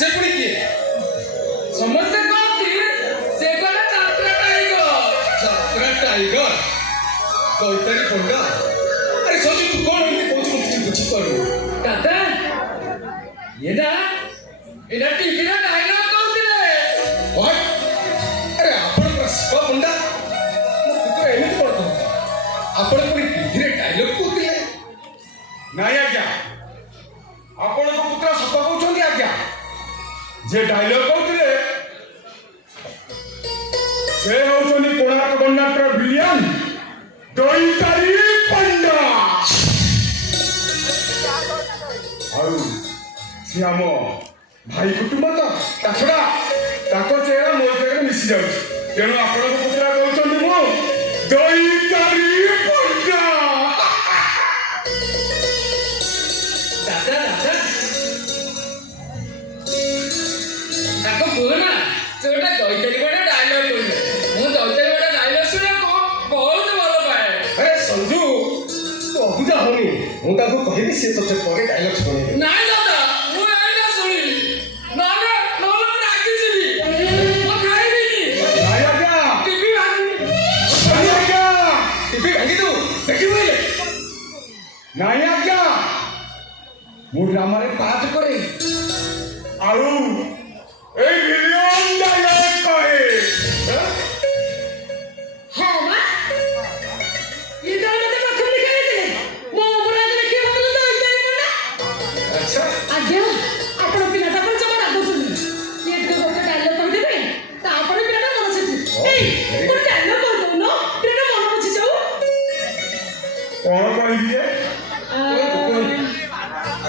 से पुणी किए समझते कौन थी से कोना जात्रा टाइगर कोइतरी पंडा अरे सोची तू कौन है कोच मुझे कुछ करो दादा ये ना इधर टीवी ना डायलॉग कौन दिले व्हाट अरे आपण प्रश्न पंडा तो एमिति पड़तो आपण पुरी टीवी रे डायलॉग को दिले नाही आज्ञा आपण को पुत्र सत कहउछंदी आज्ञा जे डायलॉग कहउथिले से होउछनी कोणार्क गणनाट्र विलियम दोईतारी पंडा आउ से आम भाई कुटुंब तो ताछड़ा ताको चेहरा मो चेहरा मिसी जाउछ तेणु आपण को पुत्र कहउछंदी मो दोईतारी पंडा दादा दादा ताको बोलना सेटा दोईतारी पंडा डायलॉग बोलले मु दोईतारी पंडा डायलॉग सुने को बहुत भलो पाए अरे संजू तो अबुजा होनी मु ताको कहिबी से तते परे डायलॉग सुने नाही दादा मु एटा सुनिली नारे नोलो राखी जीवी मु खाइबी नाही आज्ञा टीवी भांगी नाही आज्ञा टीवी भांगी तू देखि बोले नाही आज्ञा मु ड्रामा रे पाठ करे आउ ए मिलियन डायलॉग कहे हाँ मा ये डायलॉग तो मत लिखे थे मो बना के के बोल दो इतना ना अच्छा आज्ञा आपण पिलाटा पण जमा राखो तुम्ही ये तो गोटे डायलॉग कहि देबे तापर पिलाटा मन सेठी ए कोन डायलॉग कहि दो न पिलाटा मन पछि जाऊ कौन कहि दिए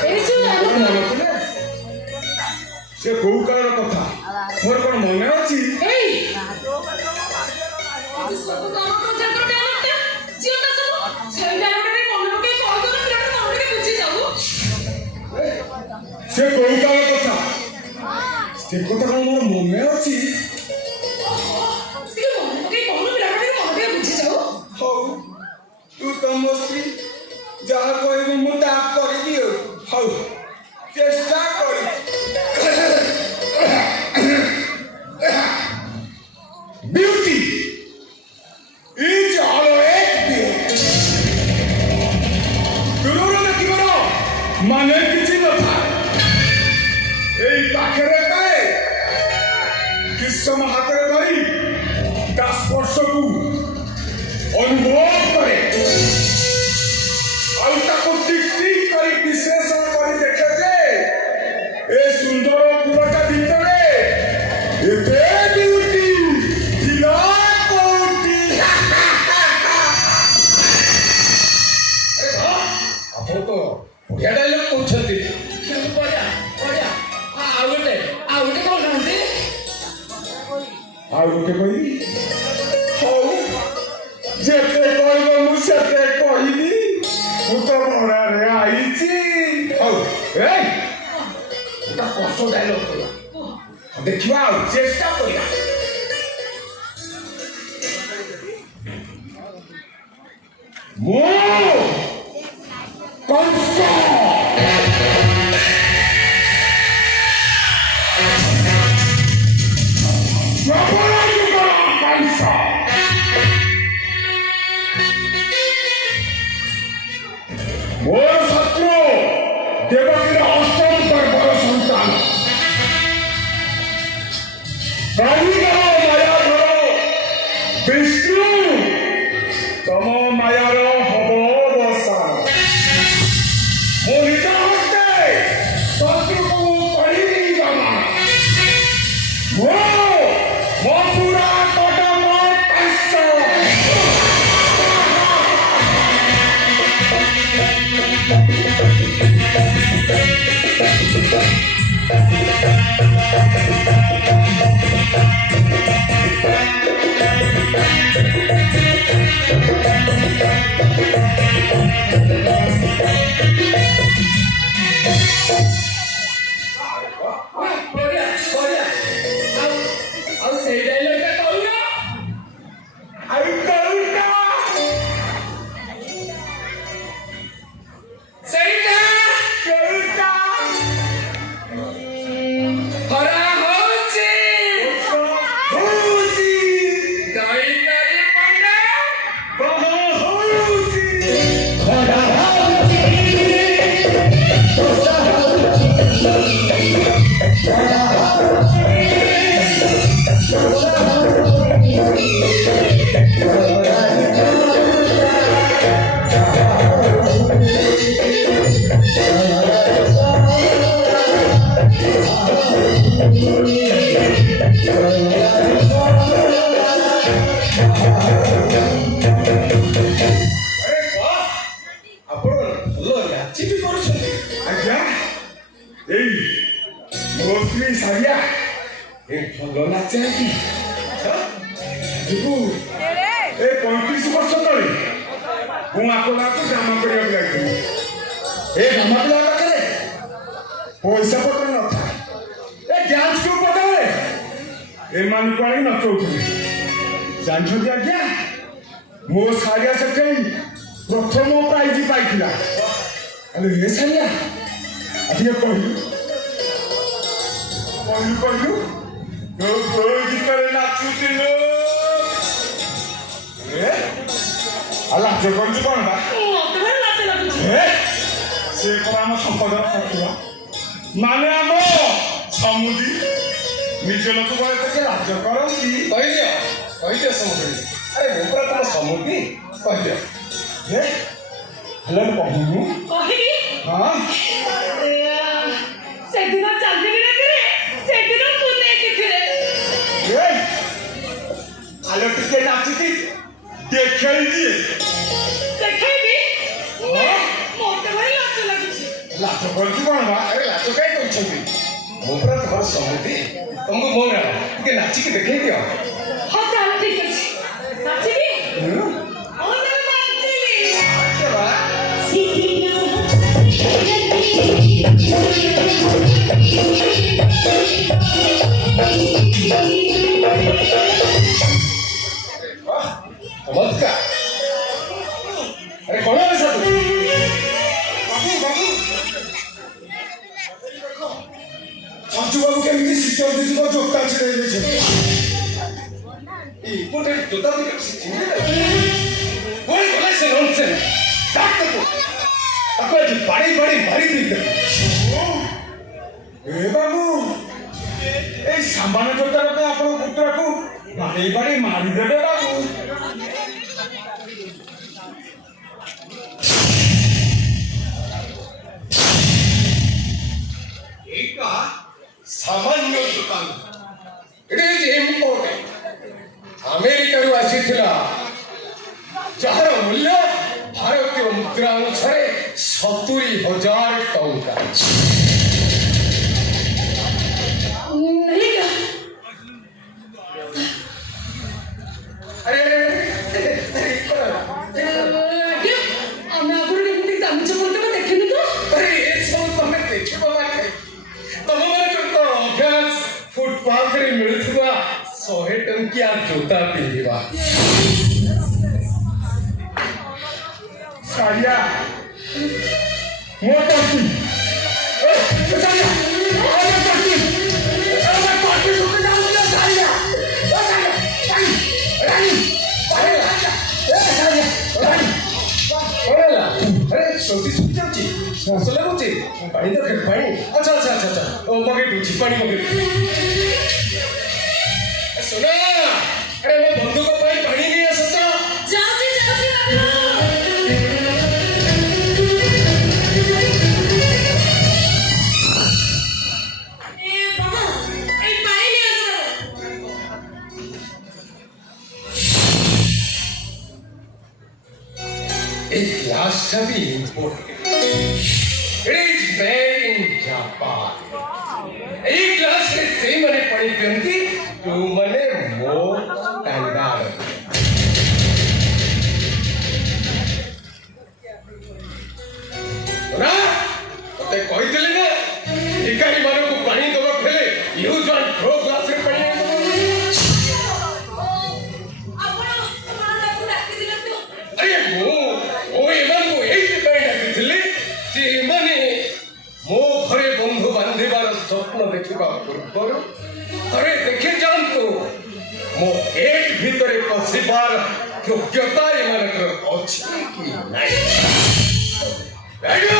ए जो से कोउ कारण कथा मोर कोन मने अछि ए सब काम तो जकर डायलॉग ता जियो ता सब सही डायलॉग रे मन पके कॉल कर पिलाटा मन के बुझी जाऊ से कोउ कारण कथा से कथा कोन मोर मने अछि ଟିକେ ମନେ ପକେଇ କହୁନ ପିଲାଟା ଟିକେ ମନେ ଟିକେ ବୁଝି ଯାଉ ହଉ ତୁ ତ ମୋସ୍ତ୍ରୀ ଯାହା କହିବୁ ମୁଁ ତା କରିବି ହଉ ଚେଷ୍ଟା କରି ब्यूटी इज ऑलवेज ब्यूटी दूरରୁ ଦେଖିବାର ମାନେ କିଛି ନଥାଏ ଏଇ ପାଖରେ ଥାଏ କିସମ ହାତରେ ଧରି ତା ସ୍ପର୍ଶକୁ ଅନୁଭବ କରେ ଆଉ ତାକୁ ଟିକ ଟିକ କରି ବିଶ୍ଳେଷଣ କରି ଦେଖେ ଯେ ଏ ସୁନ୍ଦର ପୁରଟା ଭିତରେ ଏତେ ବିୟୁଟି ଥିଲା କୋଉଠି ଆପଣ ତ ବଢିଆ ଡାଇଲଗ କହୁଛନ୍ତି ବଢିଆ ବଢିଆ ଆଉ ଗୋଟେ କହୁନାହାନ୍ତି ଆଉ ଗୋଟେ କହିବି ହଉ ଯେତେ କହିବ ମୁଁ ସେତେ କହିବି ମୁଁ ତ ଭଡ଼ାରେ ଆଇଛି ହଉ ଏଇ এটা কষ্ট ডায়লগ করা ଦେଖିବା ଆଉ ଚେଷ୍ଟା କରିବା ମୁଁ କଂସ ପ୍ରବଳ ଯୁଗର କଂସ ମୋର ଶତ୍ରୁ ଦେବକୀର ଅଷ୍ଟମ ଗର୍ଭର ସନ୍ତାନ ପ୍ରଭୁଙ୍କର ମାୟାଧର ବିଷ୍ଣୁ ତମ ମାୟାର ହବ ଅବସାନ ମୁଁ ନିଜ ହସ୍ତେ ଶତ୍ରୁକୁ କରିବି ଗମନ ମୁଁ ମଥୁରା କଦମ କଂସ ବଢିଆ ବଢିଆ ଆଉ ସେଇ ଡାଇଲଗଟା କହୁନ ଆଉ କଉଟା ସେଇଟା କଉଟା ଆରେ ବାଃ, ଆପଣ ଭଲ ନାଚି ବି କରୁଛନ୍ତି। ଆଜ୍ଞା ଏଇ ମୋ ସ୍ତ୍ରୀ ସାରିଆ ଏ ଭଲ ନାଚାନ୍ତି ଯିବୁ ଏ 35 ବର୍ଷ ତଳେ ମୁଁ ଆପଣଙ୍କୁ ଜାମା କରିବାକୁ ଯାଇଥିଲି। ଏ ଜାମା ପିଲା ପାଖରେ ପଇସା ପତ୍ର ନଥାଏ। ଏ ଡ୍ୟାନ୍ସ ଗ୍ରୁପ ବଦଳରେ ଏମାନଙ୍କୁ ଆଣି ନଚଉଥିଲି। ଜାଣିଛନ୍ତି ଆଜ୍ଞା ମୋ ସାରିଆ ସେଠେଇ ପ୍ରଥମ ପ୍ରାଇଜ ପାଇଥିଲା। ଆରେ ଏ ସାରିଆ ଟିକେ କହିଲୁ କୋଉ ଗୀତରେ ନାଚୁଥିଲୁ? ଲାଜ କରୁଛୁ କଣ ବା? ମତେ ଭାରି ଲାଜ ଲାଗୁଛି। ସେ କଣ ଆମ ସମ୍ପଦର ଶତ୍ରୁ ମାନେ ଆମ ସମୁଦି ନିଜ ଲୋକ ବଳେ ଟିକେ ଲାଜ କରନ୍ତି। କହିଦିଅ ସମୁଦ୍ରୀ। ଆରେ ମୁଁ ପୁରା ତମ ସମୁଦ୍ରୀ କହିଦିଅ। ହେଲେ ମୁଁ କହୁନୁ କହିବି ହଁ ସେଦିନ ଚାନ୍ଦିନୀ ରାତିରେ ସେଦିନ ପୁନେଇ ତିଥିରେ ଆଲୋ ଟିକେ ନାଚିକି ଦେଖେଇ ଦିଏ। ଦେଖେଇବି ମତେ ଭାରି ଲାଜ ଲାଗୁଛି। ଲାଜ କରୁଛୁ କଣ ବା? ଆରେ ଲାଜ କାହିଁ କରୁଛନ୍ତି? ମୁଁ ପୁରା ତମର ସମୁଦ୍ରୀ। ତମକୁ ମୋ ଗାଁ ଟିକେ ନାଚିକି ଦେଖେଇ ଦିଅ। ହଁ ତାହେଲେ ଠିକ ଅଛି ନାଚିବି। ହୁଁ? ହଁ ତାହେଲେ ନାଚିବି। ଆଚ୍ଛା ବା। ଚମତ୍କାର। ଆରେ କଣ ହେଲା ସାଧୁ? ସଞ୍ଜୁ ବାବୁ କେମିତି ଶିକ୍ଷା ଦିଦିଙ୍କ ଜୋତା ଛିଡ଼େଇ ଦେଇଛନ୍ତି? এই ইম্পোর্টেড জোতা থেকে চিনে বই বলে সে ননসেন্স ডাক্তার তাকে আজ বাড়ি বাড়ি বাড়ি দিতে ଏ ବାବୁ ଏଇ ସାମାନ୍ୟ ଜୋତାରେ ଆପଣ ପୁତ୍ରକୁ ବାଡ଼େଇ ବାଡ଼େଇ ମାରିଦେବେ ବାବୁ। এইটা সামান্য জোতা এটা ইজ ইম্পোর্টেড আমেরিকাରୁ ଆସିଥିଲା ଯାହାର ମୂଲ୍ୟ ଭାରତୀୟ ମୁଦ୍ରା ଅନୁସାରେ 70,000 ଟଙ୍କା। नहीं क्या ଆରେ क्या ଆମେ ଆଗରୁ କେମିତି ଗାମୁଛା ପଡିଥିବା ଦେଖିନୁ ତ? ଆରେ ଏସବୁ ତମେ ଦେଖିବ ମାନେ ତମମାନଙ୍କର ତ ଅଭ୍ୟାସ ଫୁଟପାଥରେ ମିଳୁଥିବା 100 ଟଙ୍କିଆ ଜୋତା ପିନ୍ଧିବା। ସାରିଆ ମୋ ଟଙ୍କି ସାରିଆ अरे सोटी सुखी जाऊची श्वास लागुची पाणी दरकार पाणी अच्छा अच्छा अच्छा अच्छा मगे दूची पाणी मगे सुना अरे मैं बंधु को पाई पानी नहीं आ सकता जाओ बाबू। ए बाबा ए पानी ले आओ। एक ग्लास का भी imported it is made in Japan एक ग्लास में सेम मने पानी पियंती तो मने मो स्टैंडर्ड ना ते कहि देले ना भिखारी मानो को पानी दबा फेले यूज वन थ्रो ग्लास में पानी अरे वो एमान को एई पे डाकिथिले जे एमाने मो घरे बंधु बांधिबार स्वप्न देखिबा पूर्वरु अरे देखे जानतो मो पेट भीतरे पसिबार योग्यता एमानकर अछि कि नाही राइडो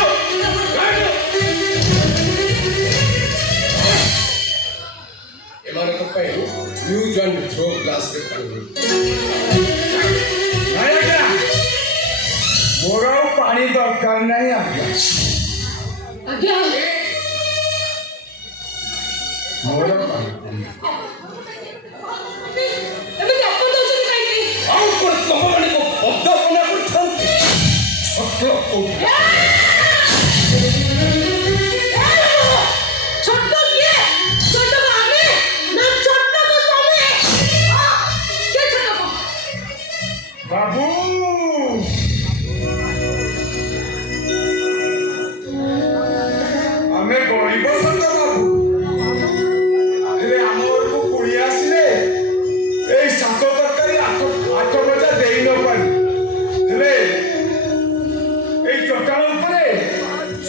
एमानक पे यूज एंड थ्रो ग्लास रे पानी ମୋର ଆଉ ପାଣି ଦରକାର ନାହିଁ ଆଜ୍ଞା। आज्ञा ମୋର ଏବେ ଡକ୍ଟର ଦଉଛନ୍ତି କାହିଁକି? ଆଉ କ'ଣ ତମମାନଙ୍କୁ ବଦ୍ଧ ମନା କରୁଛନ୍ତି? ଛୋଟ କୋଉଠି? ছোট্ট কে? ছোট্ট আমি না ছোট্ট তো তুমি? কে ছোট্ট? ବାବୁ ଆମେ ଗରିବ ସତ ବାବୁ ହେଲେ ଆମ ଘରକୁ କୁଣିଆ ଆସିଲେ ଏଇ ଶାଗ ତରକାରୀ ଆଠ ଭଜା ଦେଇ ନ ପାରି ହେଲେ ଏଇ ଚଟାଣ ଉପରେ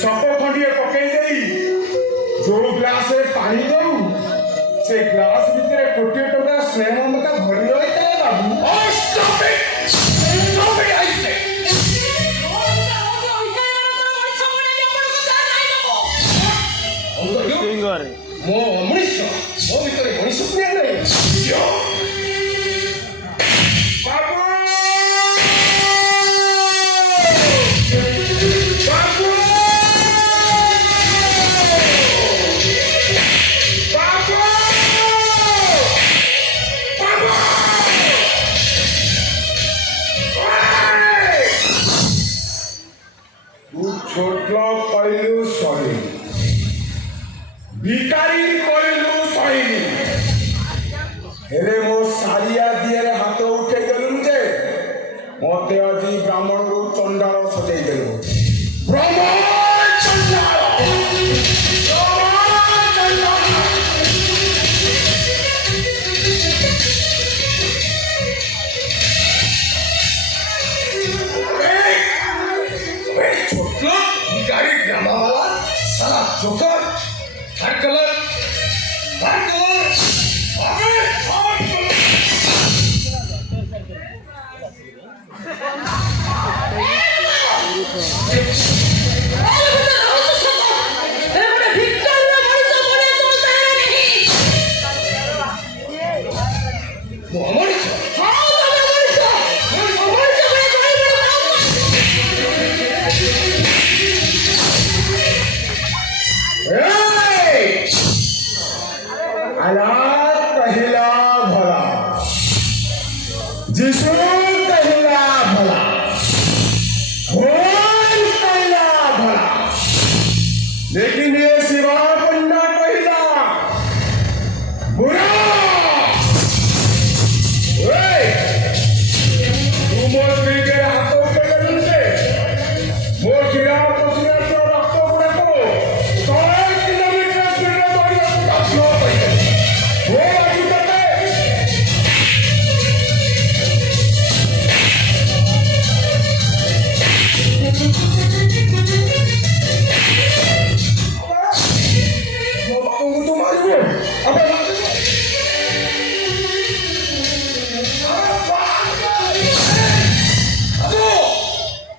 ସପ ଖଣ୍ଡିଏ ପକେଇ ଦେଇ ଯୋଉ ଗ୍ଲାସରେ ପାଣି ଦଉ ସେ ଗ୍ଲାସ ଭିତରେ କୋଟିଏ ଟଙ୍କା ସ୍ନେହ ମମତା ଭରି ରହିଥାଏ ବାବୁ Oh, stop it! Stop it, I say! ମୋ ମଣିଷ ମୋ ଭିତରେ ମଣିଷ ପୁଣିଆ ନାହିଁ ବାବୁ ବାବୁ ବାବୁ ବାବୁ ତୁ ଛୋଟ କହିଲୁ ସରି ଭିକାରୀ କହିଲୁ ସହିନି ହେଲେ ମୋ ସାରିଆ ଦିହରେ ହାତ ଉଠେଇ ଦେଲୁ ଯେ ମତେ ଆଜି ବ୍ରାହ୍ମଣରୁ ଚଣ୍ଡାଳ ସଜେଇ ଦେଲୁ छोटलो भिखारी ग्रामवाला साला जोकर हर कलर कहिला भला जिसु कहिला भला कहिला भला लेकिन ये शिवा पंडा कहिला बुरा तू मोर स्त्री के हाथों के गलू से मोर शिरा पसीना से रक्त पूरे को 100 किलोमीटर स्पीड में दौड़ी स्लो पड़े वो आगे करते वो बाबू तो मार दो अबे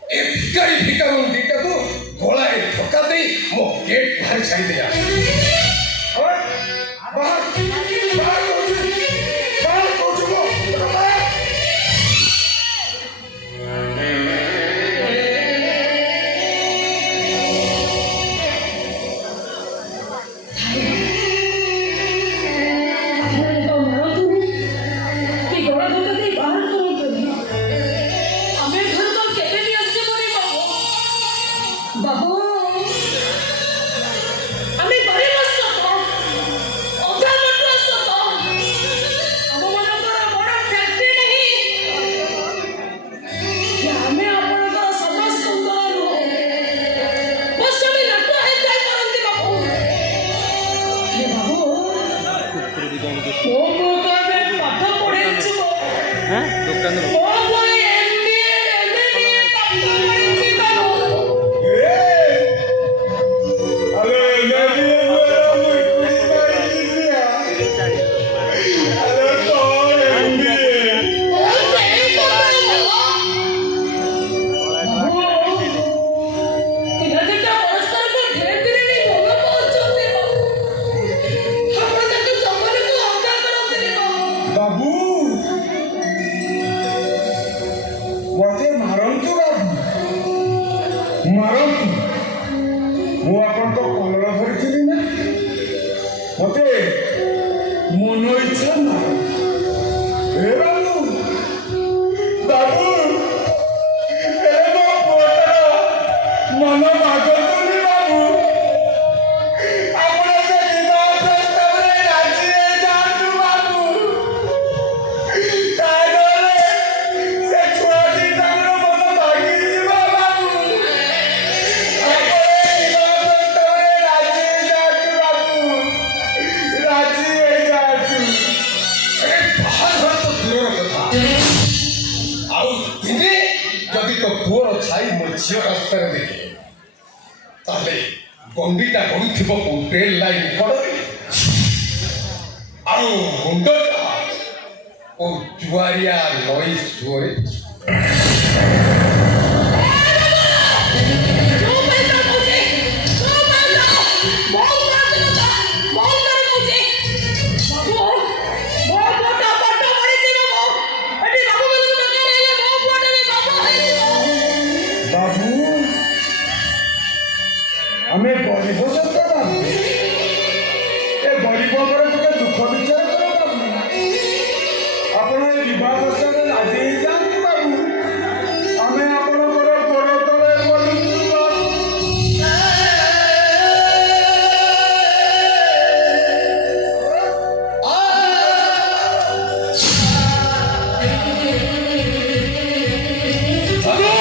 ଏ ଭିକାରୀ ଭିକାରୁ ଦିଟାକୁ ଗଳାଏ ଧକ୍କା ଦେଇ ମୋ ଗେଟ୍ ବାହାରେ ଛାଡ଼ିଦେଲା बाहर बाहर पहुंचो बाहर बाबू आम्ही गरीब असतो अधा मोठं असतो आम्हाला बड़ फॅक्टरी नाही आम्ही आपणकर ସମସ୍ତ ଦଳରୁ ବସ ବି ନାଟ ହେଇ କରନ୍ତି ବାବୁ ହେ ବାବୁ ମୋ ପୁଅ ଏବେ ପାଠ ପଢିଛୁ ଦୋକାନରୁ ମୋ ପୁଅ MBA ପାଠ ପଢିଛି ବାବୁ अरे नदी अरे कौन एमबीए बाबू मते मारंतु बाबू मारंतु ମୁଁ ଆପଣଙ୍କ କଲର ଧରିଥିଲି ନା ମତେ ମନ ଇଚ୍ଛା ନା ଏ ବାବୁ ବାବୁ ଏ ମୋ ପୁଅଟା ମନ ମାଗନ୍ତୁନି ବାବୁ ଆପଣ ସେ ବିବାହ ପ୍ରସ୍ତାବରେ ରାଜି ହେଇଯାଆନ୍ତୁ ବାବୁ ତାହେଲେ ସେ ଛୁଆ ଦିଟାଙ୍କର ମନ ଭାଙ୍ଗିଯିବ ବାବୁ ଆପଣ ଏ ବିବାହ ପ୍ରସ୍ତାବରେ ରାଜି ହେଇଯାଆନ୍ତୁ ବାବୁ ରାଜି ହେଇଯାଆନ୍ତୁ ବାହାଘର ତ ଦୂରର କଥା ଆଉ ଦିନେ ଯଦି ତୋ ପୁଅର ଛାଇ ମୋ ଝିଅ ରାସ୍ତାରେ ଦେଖେ ତାହେଲେ ଗଣ୍ଡିଟା ଗଡୁଥିବ କୋଉ ଟ୍ରେନ୍ ଲାଇନ୍ କଡ଼ରେ ଆଉ ମୁଣ୍ଡଟା କୋଉ ଜୁଆରିଆ ନଈ ସୁଅରେ ବାବୁ ଆମେ ଗରିବ ସତ ବାବୁ ଏ ଗରିବଙ୍କର ଟିକେ ଦୁଃଖ ବିଚାର କର ବାବୁ ଆପଣ ଏ ବିବାହ ପ୍ରସ୍ତାବରେ ରାଜି ହେଇଯାଆନ୍ତୁ ବାବୁ ଆମେ ଆପଣଙ୍କର ଗୋଡ଼ ତଳେ ପଡ଼ିଛୁ ସାଧୁ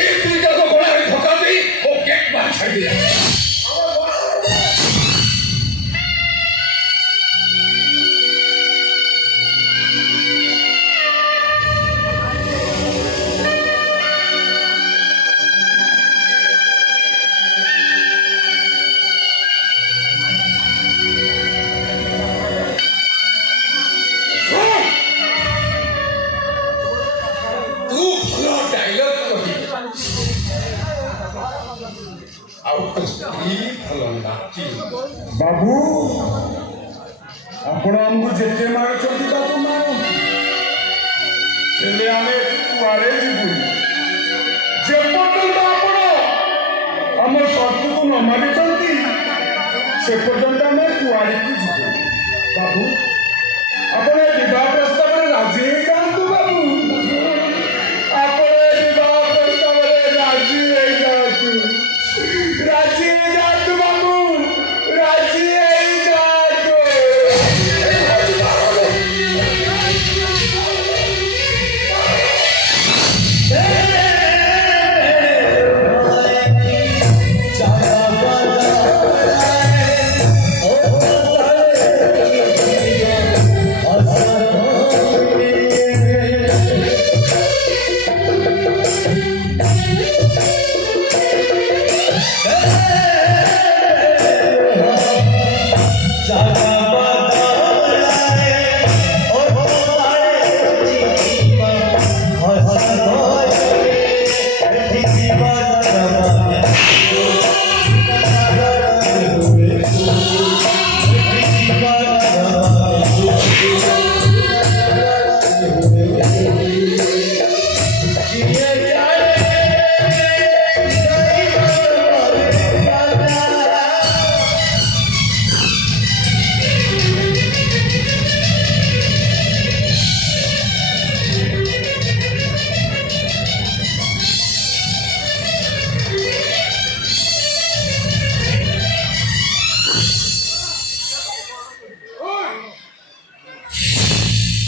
এই দুইটাকে গলায় ধোকা দেই ও গেট বাদ ছাড়ি দিলা ତୁ ଭଲ ଡାଇଲଗ କହି ଆଉ ତୋ ସ୍ତ୍ରୀ ଭଲ ନାଚି ବାବୁ ଆପଣ ଆମକୁ ଯେତେ ମାରୁଛନ୍ତି ତାକୁ ମାରୁ ହେଲେ ଆମେ କୁଆଡ଼େ ଯିବୁ ଯେପର୍ଯ୍ୟନ୍ତ ଆପଣ ଆମ ସର୍ତ୍ତକୁ ନ ମାନିଛନ୍ତି ସେ ପର୍ଯ୍ୟନ୍ତ ଆମେ କୁଆଡ଼େକୁ ଯିବୁ ବାବୁ ଆପଣ ଏ ବିବାହ ପ୍ରସ୍ତାବରେ ରାଜି ହେଇଯାଆନ୍ତୁ ବାବୁ ଆପଣ ଏ ବିବାହ ପ୍ରସ୍ତାବରେ ରାଜି ହେଇଯାଆନ୍ତୁ ବାବୁ ରାଜି ହେଇଯାଆନ୍ତୁ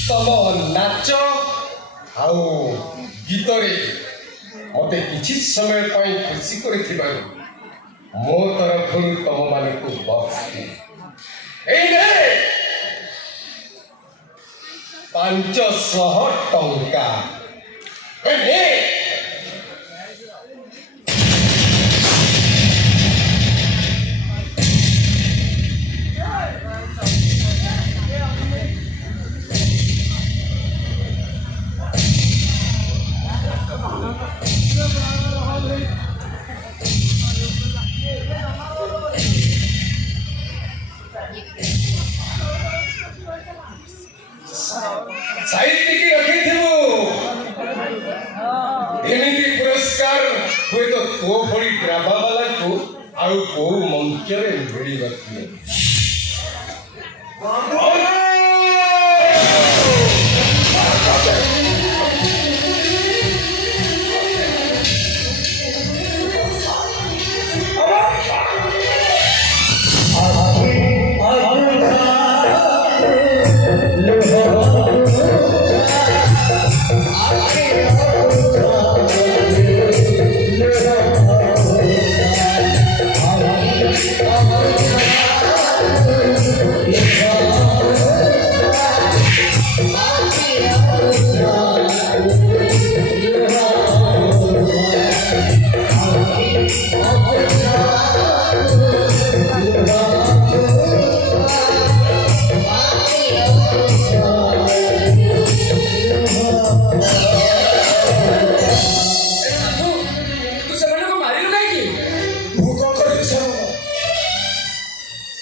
ତମ ନାଚ ଆଉ ଗୀତରେ ମୋତେ କିଛି ସମୟ ପାଇଁ ଖୁସି କରିଥିବାରୁ ମୋ ତରଫରୁ ତମମାନଙ୍କୁ ବକ୍ସ ଏଇ ନେ 500 ଟଙ୍କା ଏ ନେ ସାହିତ୍ୟିକି ରଖିଥିବୁ ଏମିତି ପୁରସ୍କାର ହୁଏତ ତୋ ଭଳି ଡ୍ରାମାବାଲାକୁ ଆଉ କୋଉ ମଞ୍ଚରେ ମିଳିନଥିବ।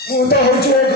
ମୁଁ ତ ହଉଛି